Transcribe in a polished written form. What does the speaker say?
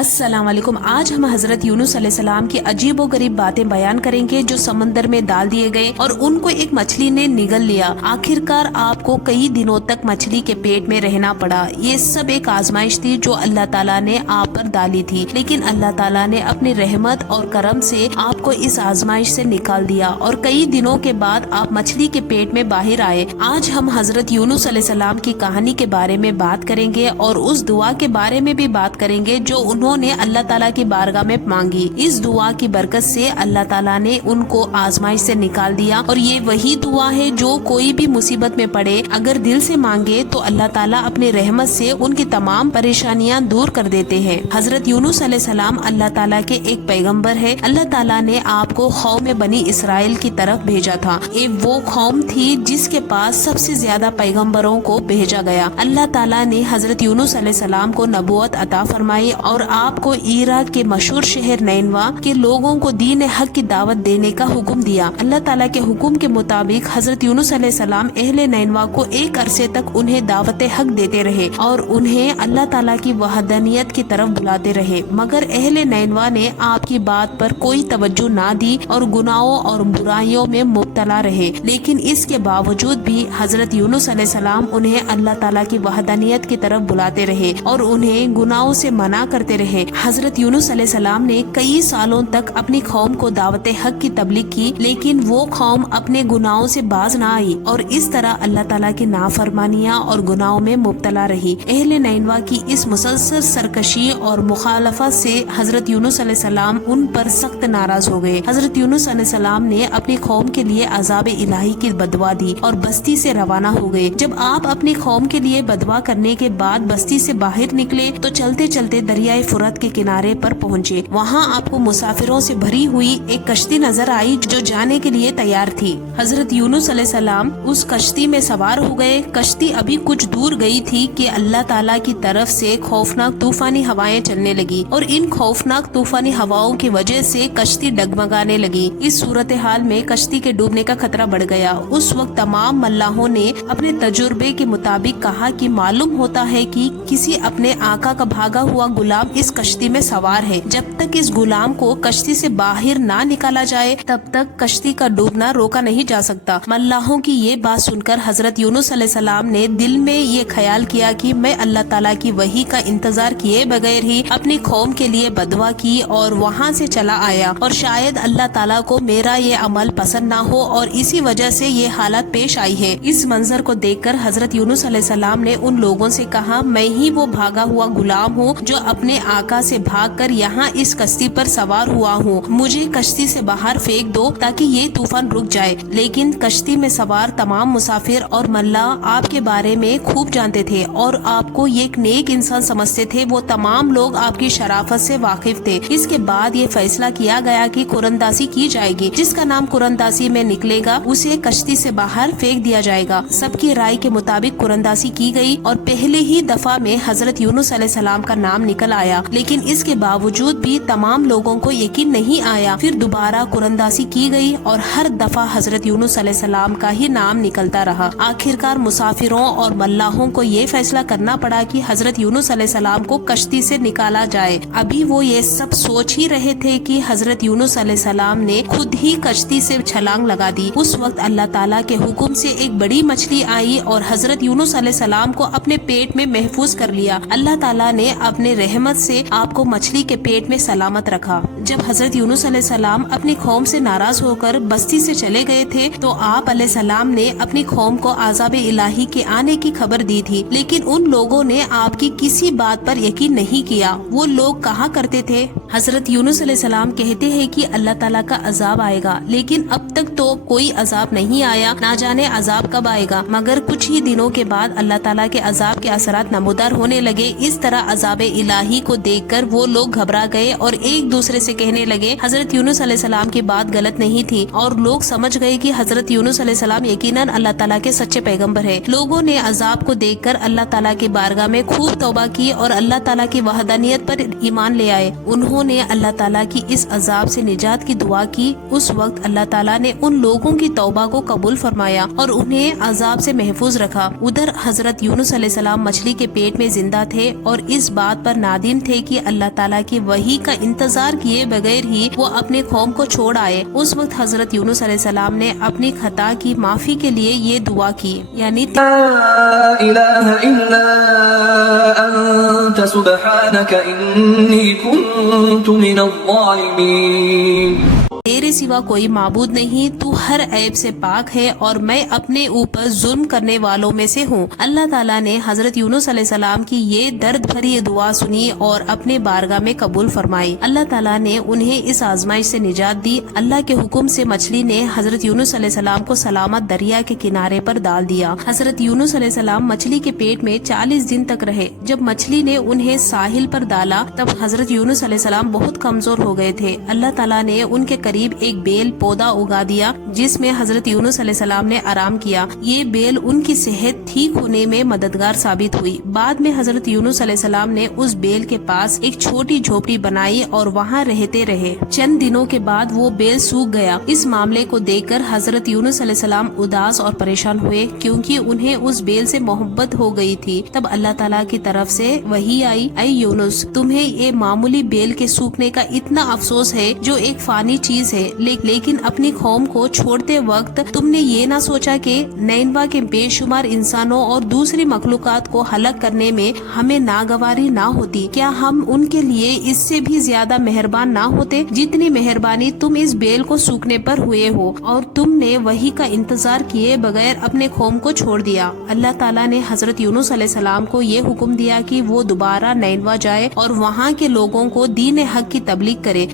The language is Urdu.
السلام علیکم۔ آج ہم حضرت یونس علیہ السلام کی عجیب و غریب باتیں بیان کریں گے جو سمندر میں ڈال دیے گئے اور ان کو ایک مچھلی نے نگل لیا۔ آخرکار آپ کو کئی دنوں تک مچھلی کے پیٹ میں رہنا پڑا۔ یہ سب ایک آزمائش تھی جو اللہ تعالیٰ نے آپ پر ڈالی تھی، لیکن اللہ تعالیٰ نے اپنی رحمت اور کرم سے آپ کو اس آزمائش سے نکال دیا اور کئی دنوں کے بعد آپ مچھلی کے پیٹ میں باہر آئے۔ آج ہم حضرت یونس علیہ السلام کی کہانی کے بارے میں بات کریں گے اور اس دعا کے بارے میں بھی بات کریں گے جو انہوں نے اللہ تعالیٰ کی بارگاہ میں مانگی۔ اس دعا کی برکت سے اللہ تعالیٰ نے ان کو آزمائش سے نکال دیا، اور یہ وہی دعا ہے جو کوئی بھی مصیبت میں پڑے اگر دل سے مانگے تو اللہ تعالیٰ اپنی رحمت سے ان کی تمام پریشانیاں دور کر دیتے ہیں۔ حضرت یونس علیہ السلام اللہ تعالیٰ کے ایک پیغمبر ہے۔ اللہ تعالیٰ نے آپ کو قوم بنی اسرائیل کی طرف بھیجا تھا۔ یہ وہ قوم تھی جس کے پاس سب سے زیادہ پیغمبروں کو بھیجا گیا۔ اللہ تعالیٰ نے حضرت یونس علیہ السلام کو نبوت عطا فرمائی اور آپ کو عراق کے مشہور شہر نینوا کے لوگوں کو دین حق کی دعوت دینے کا حکم دیا۔ اللہ تعالیٰ کے حکم کے مطابق حضرت یونس علیہ السلام اہل نینوا کو ایک عرصے تک انہیں دعوت حق دیتے رہے اور انہیں اللہ تعالیٰ کی وحدانیت کی طرف بلاتے رہے، مگر اہل نینوا نے آپ کی بات پر کوئی توجہ نہ دی اور گناہوں اور برائیوں میں مبتلا رہے۔ لیکن اس کے باوجود بھی حضرت یونس علیہ السلام انہیں اللہ تعالیٰ کی وحدانیت کی طرف بلاتے رہے اور انہیں گناہوں سے منع کرتے رہے۔ حضرت یونس علیہ السلام نے کئی سالوں تک اپنی قوم کو دعوت حق کی تبلیغ کی، لیکن وہ قوم اپنے گناہوں سے باز نہ آئی اور اس طرح اللہ تعالیٰ کی نافرمانیاں اور گناہوں میں مبتلا رہی۔ اہل نینوا کی اس مسلسل سرکشی اور مخالفت سے حضرت یونس علیہ السلام ان پر سخت ناراض ہو گئے۔ حضرت یونس علیہ السلام نے اپنی قوم کے لیے عذاب الہی کی بدعا دی اور بستی سے روانہ ہو گئے۔ جب آپ اپنی قوم کے لیے بدعا کرنے کے بعد بستی سے باہر نکلے تو چلتے چلتے دریائے فرات کے کنارے پر پہنچے۔ وہاں آپ کو مسافروں سے بھری ہوئی ایک کشتی نظر آئی جو جانے کے لیے تیار تھی۔ حضرت یونس علیہ السلام اس کشتی میں سوار ہو گئے۔ کشتی ابھی کچھ دور گئی تھی کہ اللہ تعالیٰ کی طرف سے خوفناک طوفانی ہوائیں چلنے لگی اور ان خوفناک طوفانی ہواؤں کی وجہ سے کشتی ڈگمگانے لگی۔ اس صورتحال میں کشتی کے ڈوبنے کا خطرہ بڑھ گیا۔ اس وقت تمام ملاحوں نے اپنے تجربے کے مطابق کہا کہ معلوم ہوتا ہے کہ کسی اپنے آقا کا بھاگا ہوا غلام اس کشتی میں سوار ہے۔ جب تک اس غلام کو کشتی سے باہر نہ نکالا جائے تب تک کشتی کا ڈوبنا روکا نہیں جا سکتا۔ ملاحوں کی یہ بات سن کر حضرت یونس علیہ السلام نے دل میں یہ خیال کیا کہ میں اللہ تعالیٰ کی وحی کا انتظار کیے بغیر ہی اپنی قوم کے لیے بدعا کی اور وہاں سے چلا آیا، اور شاید اللہ تعالیٰ کو میرا یہ عمل پسند نہ ہو اور اسی وجہ سے یہ حالت پیش آئی ہے۔ اس منظر کو دیکھ کر حضرت یونس علیہ السلام نے ان لوگوں سے کہا، میں ہی وہ بھاگا ہوا غلام ہوں جو اپنے آقا سے بھاگ کر یہاں اس کشتی پر سوار ہوا ہوں۔ مجھے کشتی سے باہر پھینک دو تاکہ یہ طوفان رک جائے۔ لیکن کشتی میں سوار تمام مسافر اور ملاح آپ کے بارے میں خوب جانتے تھے اور آپ کو ایک نیک انسان سمجھتے تھے۔ وہ تمام لوگ آپ کی شرافت سے واقف تھے۔ اس کے بعد یہ فیصلہ کیا گیا کہ قرنداسی کی جائے گی۔ جس کا نام قرنداسی میں نکلے گا اسے کشتی سے باہر پھینک دیا جائے گا۔ سب کی رائے کے مطابق قرنداسی کی گئی اور پہلے ہی دفعہ میں حضرت یونس علیہ السلام کا نام نکل آیا، لیکن اس کے باوجود بھی تمام لوگوں کو یقین نہیں آیا۔ پھر دوبارہ قرنداسی کی گئی اور ہر دفعہ حضرت یونس علیہ السلام کا ہی نام نکلتا رہا۔ آخرکار مسافروں اور ملاحوں کو یہ فیصلہ کرنا پڑا کہ حضرت یونس علیہ السلام کو کشتی سے نکالا جائے۔ ابھی وہ یہ سب سوچ ہی رہے تھے کہ حضرت یونس علیہ السلام نے خود ہی کشتی سے چھلانگ لگا دی۔ اس وقت اللہ تعالیٰ کے حکم سے ایک بڑی مچھلی آئی اور حضرت یونس علیہ السلام کو اپنے پیٹ میں محفوظ کر لیا۔ اللہ تعالیٰ نے اپنے رحمت سے آپ کو مچھلی کے پیٹ میں سلامت رکھا۔ جب حضرت یونس علیہ السلام اپنی قوم سے ناراض ہو کر بستی سے چلے گئے تھے تو آپ علیہ السلام نے اپنی قوم کو عذاب الہی کے آنے کی خبر دی تھی، لیکن ان لوگوں نے آپ کی کسی بات پر یقین نہیں کیا۔ وہ لوگ کہا کرتے تھے، حضرت یونس علیہ السلام کہتے ہیں کہ اللہ تعالیٰ کا عذاب آئے گا، لیکن اب تک تو کوئی عذاب نہیں آیا، نہ جانے عذاب کب آئے گا۔ مگر کچھ ہی دنوں کے بعد اللہ تعالیٰ کے عذاب کے اثرات نمودار ہونے لگے۔ اس طرح عذاب الہی کو دیکھ کر وہ لوگ گھبرا گئے اور ایک دوسرے سے کہنے لگے، حضرت یونس علیہ السلام کی بات غلط نہیں تھی، اور لوگ سمجھ گئے کہ حضرت یونس علیہ السلام یقیناً اللہ تعالیٰ کے سچے پیغمبر ہے۔ لوگوں نے عذاب کو دیکھ کر اللہ تعالیٰ کی بارگاہ میں خوب توبہ کی اور اللہ تعالیٰ کی وحدانیت پر ایمان لے آئے۔ انہوں انہوں نے اللہ تعالیٰ کی اس عذاب سے نجات کی دعا کی، اس وقت اللہ تعالیٰ نے ان لوگوں کی توبہ کو قبول فرمایا اور انہیں عذاب سے محفوظ رکھا۔ ادھر حضرت یونس علیہ السلام مچھلی کے پیٹ میں زندہ تھے اور اس بات پر نادم تھے کہ اللہ تعالیٰ کی وحی کا انتظار کیے بغیر ہی وہ اپنے قوم کو چھوڑ آئے۔ اس وقت حضرت یونس علیہ السلام نے اپنی خطا کی معافی کے لیے یہ دعا کی، یعنی لا الہ الا انت سبحانک انی کنت من الظالمین۔ تیرے سوا کوئی معبود نہیں، تو ہر عیب سے پاک ہے اور میں اپنے اوپر ظلم کرنے والوں میں سے ہوں۔ اللہ تعالیٰ نے حضرت یونس علیہ السلام کی یہ درد بھری دعا سنی اور اپنے بارگاہ میں قبول فرمائی۔ اللہ تعالیٰ نے انہیں اس آزمائش سے نجات دی۔ اللہ کے حکم سے مچھلی نے حضرت یونس علیہ السلام کو سلامت دریا کے کنارے پر ڈال دیا۔ حضرت یونس علیہ السلام مچھلی کے پیٹ میں 40 دن تک رہے۔ جب مچھلی نے انہیں ساحل پر ڈالا تب حضرت یونس علیہ السلام بہت کمزور ہو گئے تھے۔ اللہ تعالیٰ نے ان کے قریب ایک بیل پودا اگا دیا جس میں حضرت یونس علیہ السلام نے آرام کیا۔ یہ بیل ان کی صحت ٹھیک ہونے میں مددگار ثابت ہوئی۔ بعد میں حضرت یونس علیہ السلام نے اس بیل کے پاس ایک چھوٹی جھوپڑی بنائی اور وہاں رہتے رہے۔ چند دنوں کے بعد وہ بیل سوکھ گیا۔ اس معاملے کو دیکھ کر حضرت یونس علیہ السلام اداس اور پریشان ہوئے کیونکہ انہیں اس بیل سے محبت ہو گئی تھی۔ تب اللہ تعالیٰ کی طرف سے وحی آئی، اے یونس، تمہیں یہ معمولی بیل کے سوکھنے کا اتنا افسوس ہے جو ایک فانی چیز ہے، لیکن اپنی قوم کو چھوڑتے وقت تم نے یہ نہ سوچا کہ نینوا کے بے شمار انسانوں اور دوسری مخلوقات کو ہلاک کرنے میں ہمیں ناگواری نہ ہوتی؟ کیا ہم ان کے لیے اس سے بھی زیادہ مہربان نہ ہوتے جتنی مہربانی تم اس بیل کو سوکھنے پر ہوئے ہو، اور تم نے وحی کا انتظار کیے بغیر اپنے قوم کو چھوڑ دیا۔ اللہ تعالیٰ نے حضرت یونس علیہ السلام کو یہ حکم دیا کہ وہ دوبارہ نینوا جائے اور وہاں کے لوگوں کو دین حق کی تبلیغ کرے۔